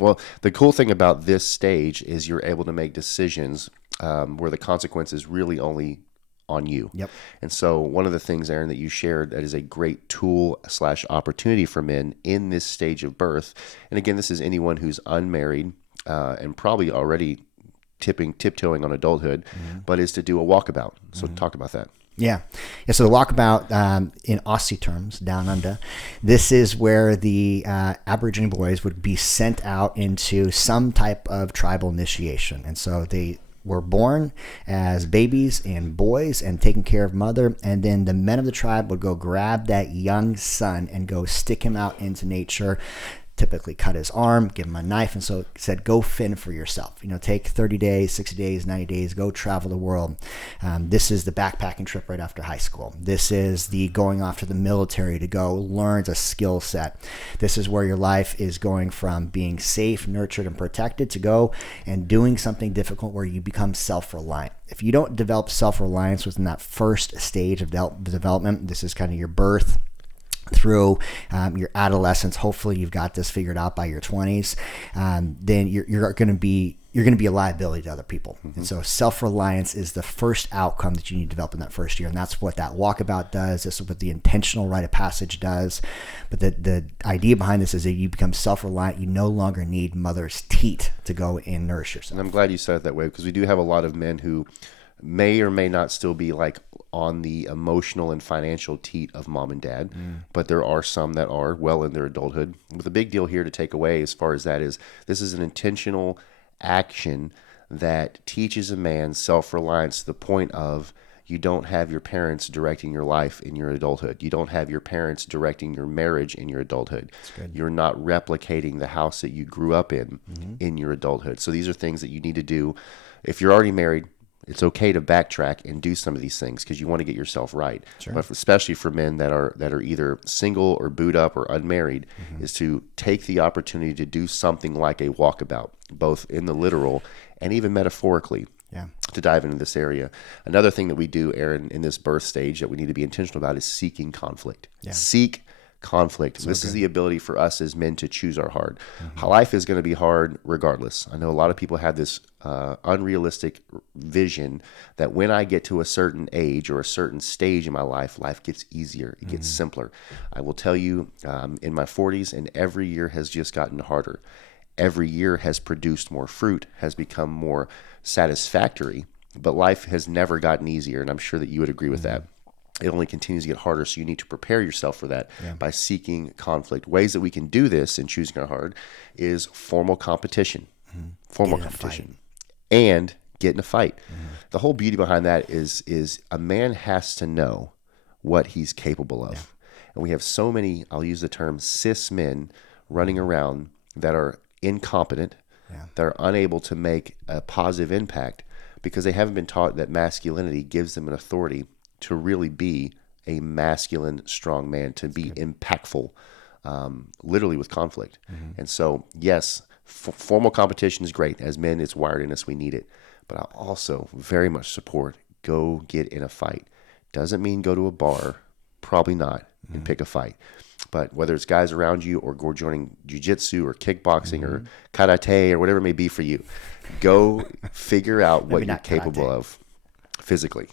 Well, the cool thing about this stage is you're able to make decisions where the consequence is really only on you. Yep. And so one of the things, Aaron, that you shared that is a great tool slash opportunity for men in this stage of birth. And again, this is anyone who's unmarried and probably already tiptoeing on adulthood, but is to do a walkabout. So talk about that. Yeah. So the walkabout, in Aussie terms, down under, this is where the Aboriginal boys would be sent out into some type of tribal initiation. And so they were born as babies and boys and taken care of mother. And then the men of the tribe would go grab that young son and go stick him out into nature, typically cut his arm, give him a knife, and so said, go fend for yourself. Take 30 days, 60 days, 90 days, go travel the world. This is the backpacking trip right after high school. This is the going off to the military to go learn a skill set. This is where your life is going from being safe, nurtured, and protected to go and doing something difficult where you become self-reliant. If you don't develop self-reliance within that first stage of development, this is kind of your birth through your adolescence. Hopefully you've got this figured out by your 20s. Then you're going to be a liability to other people. And so self-reliance is the first outcome that you need to develop in that first year. And that's what that walkabout does. This is what the intentional rite of passage does. But the idea behind this is that you become self-reliant. You no longer need mother's teat to go and nourish yourself. And I'm glad you said it that way, because we do have a lot of men who may or may not still be like on the emotional and financial teat of mom and dad, but there are some that are well in their adulthood. But the big deal here to take away as far as that is, this is an intentional action that teaches a man self-reliance to the point of you don't have your parents directing your life in your adulthood. You don't have your parents directing your marriage in your adulthood. You're not replicating the house that you grew up in your adulthood. So these are things that you need to do. If you're already married, it's okay to backtrack and do some of these things because you want to get yourself right. Sure. But especially for men that are either single or boot up or unmarried, is to take the opportunity to do something like a walkabout, both in the literal and even metaphorically, to dive into this area. Another thing that we do, Aaron, in this birth stage that we need to be intentional about is seeking conflict. Seek conflict. This is the ability for us as men to choose our hard. Life is going to be hard regardless. I know a lot of people have this unrealistic vision that when I get to a certain age or a certain stage in my life, life gets easier. It gets simpler. I will tell you, in my 40s, and every year has just gotten harder. Every year has produced more fruit, has become more satisfactory, but life has never gotten easier, and I'm sure that you would agree with that. It only continues to get harder, so you need to prepare yourself for that by seeking conflict. Ways that we can do this in choosing our hard is formal competition. Formal competition. And get in a fight. The whole beauty behind that is a man has to know what he's capable of. And we have so many, I'll use the term cis men running around that are incompetent, that are unable to make a positive impact because they haven't been taught that masculinity gives them an authority to really be a masculine, strong man, to be impactful, literally with conflict. And so, yes, formal competition is great. As men, it's wired in us. We need it. But I also very much support go get in a fight. Doesn't mean go to a bar. Probably not. And pick a fight. But whether it's guys around you or go joining jiu-jitsu or kickboxing or karate or whatever it may be for you, go figure out what you're capable of physically.